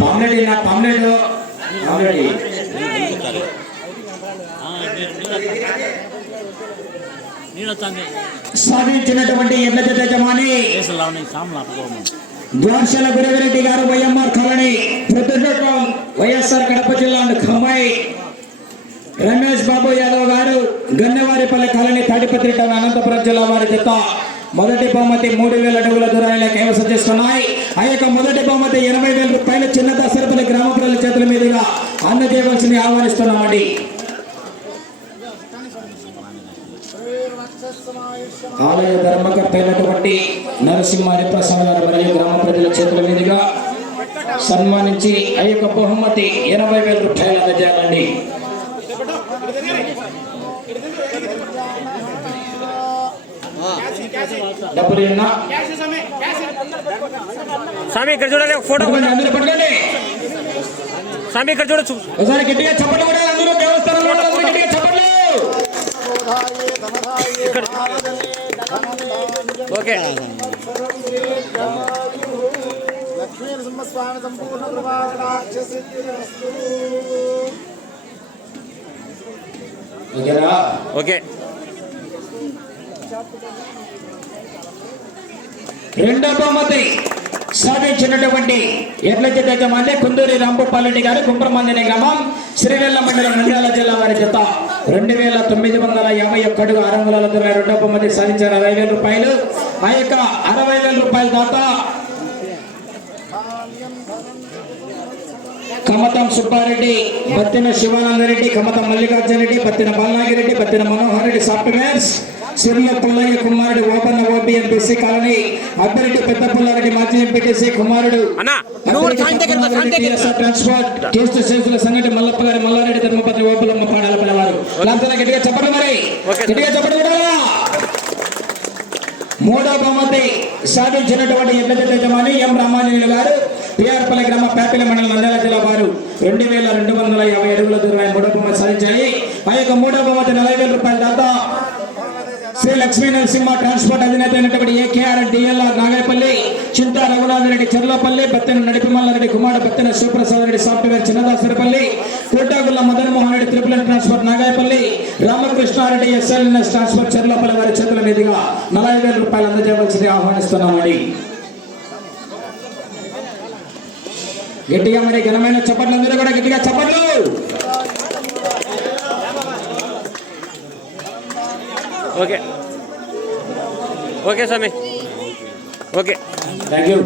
Pomfret నా pomfret pomfret నీళ్ళొచ్చింది సాధించినటువంటి ఎడ్ల జత యజమాని కేసులు గురవిరెడ్డి గారు వైఎంఆర్ కాలనీ ప్రతిరకం వైఎస్ఆర్ కడప జిల్లా ఖమ్మాయి. రమేష్ బాబు యాదవ్ గారు గన్నవారిపల్లి కాలనీ తాడిపత్రి అనంతపురం జిల్లా వారి జత మొదటి బహుమతి మూడు వేల అడుగుల దూరాన్ని కైవసం చేస్తున్నాయి ఆ యొక్క మొదటి బహుమతి ఎనభై వేల రూపాయలు చిన్న దసరపల్లి గ్రామ ప్రజల చేతుల మీదుగా అందజేయవలసింది ఆహ్వానిస్తున్నామండి. ఆలయ ధర్మకర్త అయినటువంటి నరసింహారి ప్రసాద్ గారు మరియు గ్రామ ప్రజల చేతుల మీదుగా సన్మానించి ఆ యొక్క బహుమతి ఎనభై వేల రూపాయలు అందజేయాలండి. స్వామి ఇక్కడ చూడండి ఒక ఫోటో పట్టుకోండి, అందరూ పట్టుకోండి స్వామి ఇక్కడ చూడొచ్చు ఒకసారి గట్టిగా చప్పట్లు కూడా అందరూ. దేవస్థానంలో అందరూ గట్టిగా చప్పట్లు. ఓకే. లక్ష్మీ నరసింహస్వామి సంపూర్ణ కృపాకటాక్షసిద్ధిరస్తు. ఓకేనా? ఓకే. రెండో బహుమతి సాధించినటువంటి ఎట్లయితే జత యజమాని కుందూరి రాంభూపాలరెడ్డి గారు కుంభ్రమందిని గ్రామం శ్రీవెల్ల మండలం నంద్యాల జిల్లా వారి జత రెండు వేల తొమ్మిది వందల యాభై ఒక్క అడుగు వందల దూరం రెండో బహుమతి సాధించారు. అరవై వేల రూపాయలు. ఆ యొక్క అరవై వేల రూపాయల దాత కమతం సుబ్బారెడ్డి బత్తిన శివానందరెడ్డి కమతం మల్లికార్జున రెడ్డి బత్తిన బాలనాగిరెడ్డి బత్తిన మనోహర్ రెడ్డి సాఫ్ట్వేర్స్ సిర్ల పుల్లయ్య కుమారుడు Opanna OP MPC colony Addareddy పెద్ద పుల్లారెడ్డి మాజీ ఎంపీటీసీ కుమారుడు. ట్రాన్స్పోర్ట్ మల్లప్ప గారి మల్లారెడ్డి ధర్మపతి ఓపులమ్మ పాడాల పిల్లవారు. లాంఛన గట్టిగా చెప్పండి మరి. గట్టిగా చెప్పండి మూడో బహుమతి సాధించినటువంటి యజమాని ఎం రామాంజనేయులు గారు టిఆర్పల్లి గ్రామ పేపల మండలం నంద్యాల జిల్లా వారు. రెండు వేల రెండు వందల యాభై అడుగుల దూరం ఆయన మూడో బహుమతి సాధించాయి. ఆ యొక్క మూడో బహుమతి నలభై వేల రూపాయల దాతా శ్రీ లక్ష్మీ నరసింహ ట్రాన్స్పోర్ట్ అధినేత అయినటువంటి AKR DLR Nagaipalli Chinta Raghunath Reddy Cherlapalli Battena Nadipimallareddy Kumar Battena Sivaprasad Reddy software Chinnadasarapalli Kotagulla Madan Mohan Reddy triple transport Nagayapalli Ramakrishnareddy SLNS transport Cherlapalli వారి చేతుల మీదుగా నలభై వేల రూపాయలు అందజేయవలసింది ఆహ్వానిస్తున్నామండి గట్టిగా మరి ఘనమైన చప్పట్లు అందరూ కూడా గట్టిగా చప్పట్లు! ఓకే. ఓకే స్వామి. ఓకే. థ్యాంక్ యూ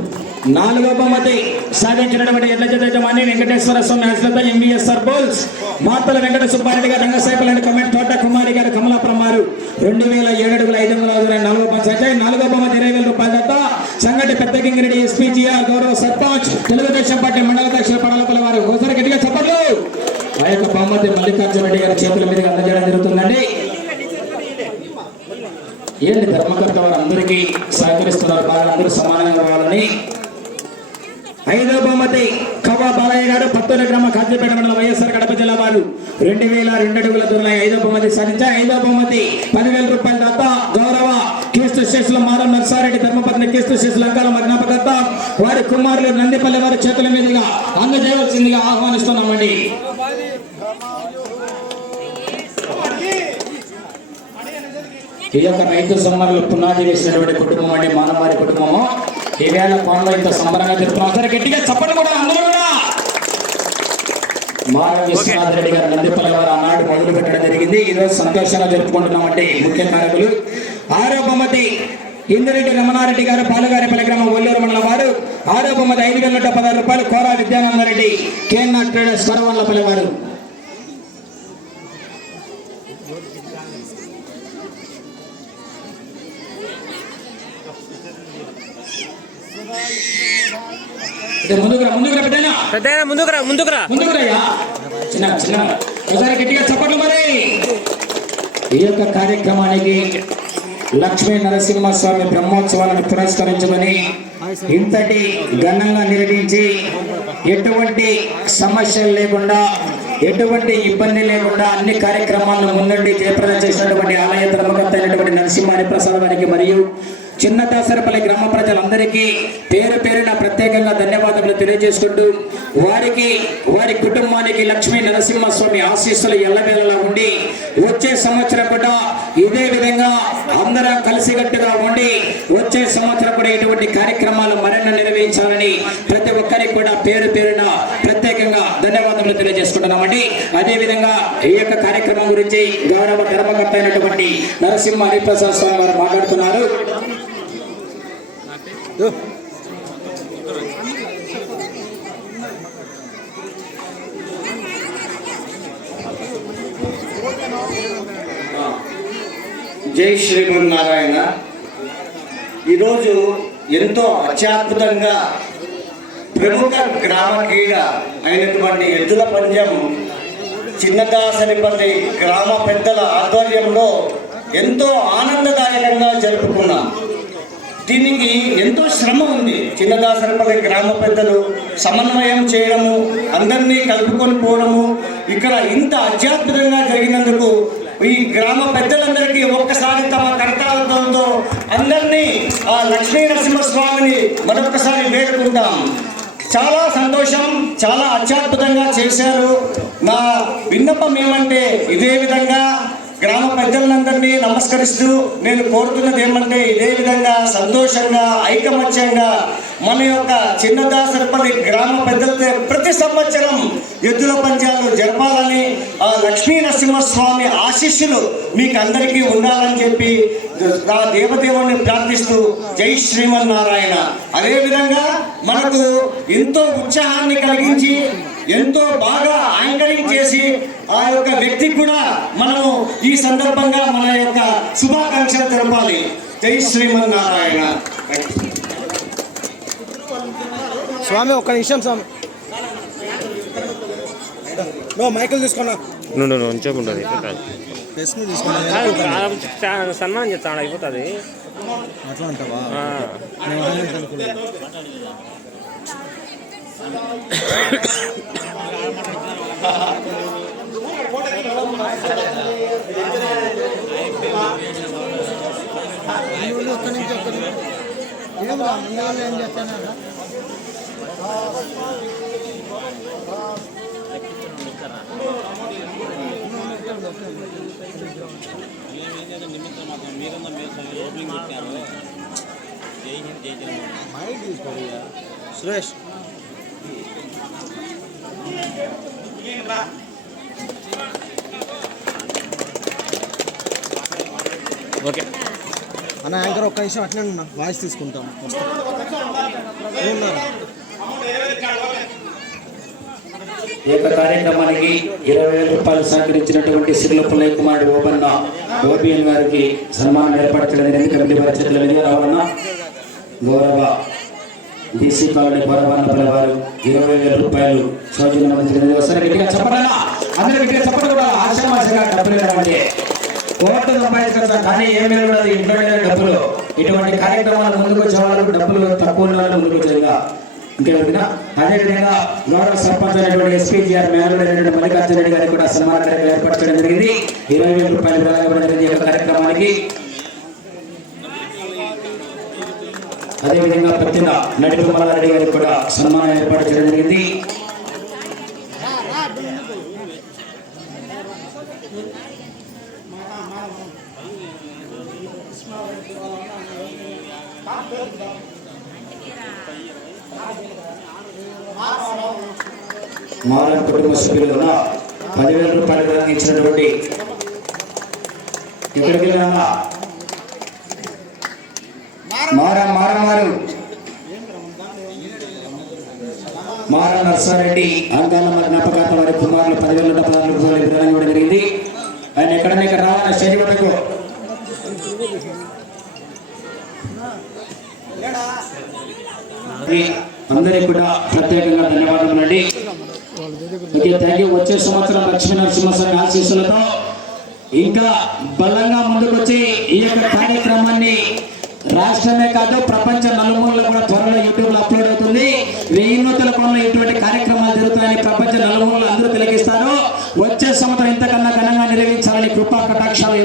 నాలుగో బహుమతి సాధించినటువంటి ఎడ్ల జత యజమాని Venkateswara Swamy హస్రత MBSR bulls. Martala Venkata Subbareddy garu Rangasaipalli comment తోట కుమారి గారు కమలాపురం వారు రెండు వేల ఏడు అడుగుల ఐదు వందల అరవై నాలుగో పంచాయతీ నాలుగో బహుమతి ఇరవై వేల రూపాయల దత్త సంగటి పెద్దకింగిరెడ్డి ఎస్పీజీఆర్ గౌరవ సర్పంచ్ తెలుగుదేశం పార్టీ మండల అధ్యక్షులు పడలపల్లి వారు. ఒకసారి గట్టిగా చెప్పట్లు. ఆ యొక్క బహుమతి మల్లికార్జున రెడ్డి గారి చేతుల మీదుగా అందజేయడం జరుగుతుందండి. ఏంటి ధర్మక సహకరిస్తున్నారు. బాగా అందరూ సమానంగా కావాలని ఐదో బహుమతి కవ్వ బాలయ్య గారు పత్తూరు గ్రామ కాజీపేట మండలం వైఎస్ఆర్ కడప జిల్లా వారు. రెండు వేల రెండు అడుగుల దూరం ఐదో బహుమతి సాధించారు. ఐదో బహుమతి పదివేల రూపాయల దాత గౌరవ క్రీస్తు శేషుల మారం నర్సారెడ్డి ధర్మపత్ని కీస్తు శేషుల అంకాల మగ్నాపదత్త వారి కుమారులు నందిపల్లి వారి చేతుల మీదుగా అందజేయవలసిందిగా ఆహ్వానిస్తున్నామండి. ఈ యొక్క రైతు సమ్మర్లు పునాది వేసినటువంటి కుటుంబం అండి మానవారి కుటుంబము. ఈవేళ కోనలో ఇంత సంబరంగా జరుపుతున్నాం సరే గట్టిగా చెప్పండి కూడా అందరూ కూడా. మార విశ్వనాథ్ రెడ్డి గారు నందిపల్లి ఆనాడు మొదలు పెట్టడం జరిగింది. ఈరోజు సంతోషంగా జరుపుకుంటున్నామంటే ముఖ్య కారకులు ఆరోపమతి ఇందిరెడ్డి రమణారెడ్డి గారు పాలుగారిపల్లి గ్రామం ఒల్లూరు మండలం వారు. ఆరోపమతి ఐదు వేల పదహారు రూపాయలు కోరా విద్యానందరెడ్డి కేఎన్ఆర్ ట్రేడర్స్ కొరవల్లపల్లి వారు. పెద్దనా ముందుకురా ముందుకురా ముందుకు రయ్యా చిన్న చిన్న ఒకసారి గట్టిగా చప్పట్లు మరి. ఈ యొక్క కార్యక్రమానికి లక్ష్మీ నరసింహస్వామి బ్రహ్మోత్సవాలను పురస్కరించుకొని ఇంతటి ఘనంగా నిర్వహించి ఎటువంటి సమస్యలు లేకుండా ఎటువంటి ఇబ్బంది లేకుండా అన్ని కార్యక్రమాలను ముందుండి జయప్రదం చేసినటువంటి ఆలయ ధర్మకర్త అయినటువంటి నరసింహారి ప్రసాద్ వారికి మరియు చిన్న దాసరపల్లి గ్రామ ప్రజలందరికీ పేరు పేరున ప్రత్యేకంగా ధన్యవాదములు తెలియజేసుకుంటూ వారికి వారి కుటుంబానికి లక్ష్మీ నరసింహస్వామి ఆశీస్సులు ఎల్లవేళలా ఉండి వచ్చే సంవత్సరం కూడా ఇదే విధంగా అందరం కలిసికట్టుగా ఉండి వచ్చే సంవత్సరం కూడా ఇటువంటి కార్యక్రమాలు మరెన్నో నిర్వహించాలని ప్రతి ఒక్కరికి కూడా పేరు పేరున ప్రత్యేకంగా ధన్యవాదములు తెలియజేసుకుంటున్నామండి. అదేవిధంగా ఈ యొక్క కార్యక్రమం గురించి గౌరవ ధర్మకర్త అయినటువంటి నరసింహ హరిప్రసాద్ స్వామి వారు మాట్లాడుతున్నారు. జై శ్రీమన్నారాయణ. ఈరోజు ఎంతో అత్యద్భుతంగా ప్రముఖ గ్రామ క్రీడ అయినటువంటి ఎద్దుల పంద్యం చిన్నదాసరిపల్లి గ్రామ పెద్దల ఆధ్వర్యంలో ఎంతో ఆనందదాయకంగా జరుపుకున్నాం దీనికి ఎంతో శ్రమ ఉంది. చిన్నదాసరపల్లి గ్రామ పెద్దలు సమన్వయం చేయడము అందరినీ కలుపుకొని పోవడము ఇక్కడ ఇంత అత్యద్భుతంగా జరిగినందుకు ఈ గ్రామ పెద్దలందరికీ ఒక్కసారి తమ కర్తాలతో అందరినీ ఆ లక్ష్మీ నరసింహస్వామిని మరొకసారి వేడుకుంటాం. చాలా సంతోషం చాలా అత్యద్భుతంగా చేశారు. నా విన్నపం ఏమంటే ఇదే విధంగా గ్రామ పెద్దలందరినీ నమస్కరిస్తూ నేను కోరుతున్నది ఏమంటే ఇదే విధంగా సంతోషంగా ఐకమత్యంగా మన యొక్క చిన్నదాసరపల్లి గ్రామ పెద్దలతో ప్రతి సంవత్సరం ఎద్దుల పంచాలు జరపాలని లక్ష్మీ నరసింహస్వామి ఆశీస్సులు మీకు అందరికీ ఉండాలని చెప్పి నా దేవదేవుని ప్రార్థిస్తూ జై శ్రీమన్నారాయణ. అదేవిధంగా మనకు ఎంతో ఉత్సాహాన్ని కలిగించి ఎంతో బాగా యాంకరింగ్ చేసి ఆ యొక్క వ్యక్తికి కూడా మనం ఈ సందర్భంగా మన యొక్క శుభాకాంక్షలు తెలపాలి. జై శ్రీమన్నారాయణ. స్వామి ఒక్క నిమిషం స్వామి. నువ్వు మైకులు తీసుకున్నా. ప్రెస్ తీసుకున్నా. సన్మానం చేస్తాను అయిపోతుంది. అట్లా అంటావా? ఆ. నేను ఆన్లైన్ అనుకున్నాను. సురేష్ ఓకే అన్న యాంకర్ ఒక్క నిమిషం అట్లనే ఉన్నా వాయిస్ తీసుకుంటాం వస్తా. ఈ యొక్క కార్యక్రమానికి ఇరవై వేల రూపాయలు సహకరించినటువంటి శ్రీల పుల్లయ్య కుమారుడు ఓబన్న ఓబిఎన్ గారికి సన్మానం ఏర్పరచడం జరిగింది. కమిటీ పరిస్థితుల రావాలన్న గౌరవ బీసీ కాలనీ గౌరవాన్నపల్లి వారు ఇరవై వేల రూపాయలు సౌజన్యం ఒకసారి గట్టిగా చెప్పడన్నా అందరూ గట్టిగా చెప్పడం కూడా. ఆశామాషగా డబ్బులు ఇవ్వడం కోట్లు సంపాదించడం కానీ ఏమీ ఉండదు. ఇంట్లో డబ్బులు. ఇటువంటి కార్యక్రమాలు ముందుకు వచ్చే వాళ్ళకు డబ్బులు తక్కువ ఉన్న వాళ్ళు ముందుకు వచ్చేదిగా ఇంకెవరికైనా అదేవిధంగా గౌరవ సర్పంచ్ అయినటువంటి ఎస్పీజీఆర్ మేనలుడు అయినటువంటి మల్లికార్జున రెడ్డి గారికి కూడా సన్మాన కార్యక్రమం ఏర్పరచడం జరిగింది. ఇరవై వేల రూపాయలు విరాళం యొక్క కార్యక్రమానికి. అదేవిధంగా ప్రతిన నడిపి మల్లారెడ్డి గారికి కూడా సన్మానం ఏర్పాటు చేయడం జరిగింది. మారం కుటుంబ సభ్యులుగా పదివేల రూపాయలు విరాళం ఇచ్చినటువంటి ఎక్కడికి వెళ్ళినా మారా మారమారు మారా. నర్సారెడ్డి అందాల మరి జ్ఞాపకార్థ వారి కుమారులు పదివేల నూట పదహారు రూపాయలు విరాళం ఇవ్వడం జరిగింది. ఆయన ఎక్కడ ఇక్కడ రావాలని కాబట్టి అందరికీ కూడా ప్రత్యేకంగా ధన్యవాదములు అండి. థ్యాంక్ యూ వచ్చే సంవత్సరం లక్ష్మీ నరసింహస్వామి ఆశీస్సులతో ఇంకా బలంగా ముందుకొచ్చి ఈ యొక్క కార్యక్రమాన్ని రాష్ట్రమే కాదు ప్రపంచ నలుమూలలో కూడా త్వరలో యూట్యూబ్లో అప్లోడ్ అవుతుంది. వెయ్యి కొన్న ఇటువంటి కార్యక్రమాలు జరుగుతాయని ప్రపంచ నలుమూలలో అందరూ తిలగిస్తారు వచ్చే సంవత్సరం ఇంతకన్నా ఘనంగా నిర్వహించాలని కృపా కటాక్షాలు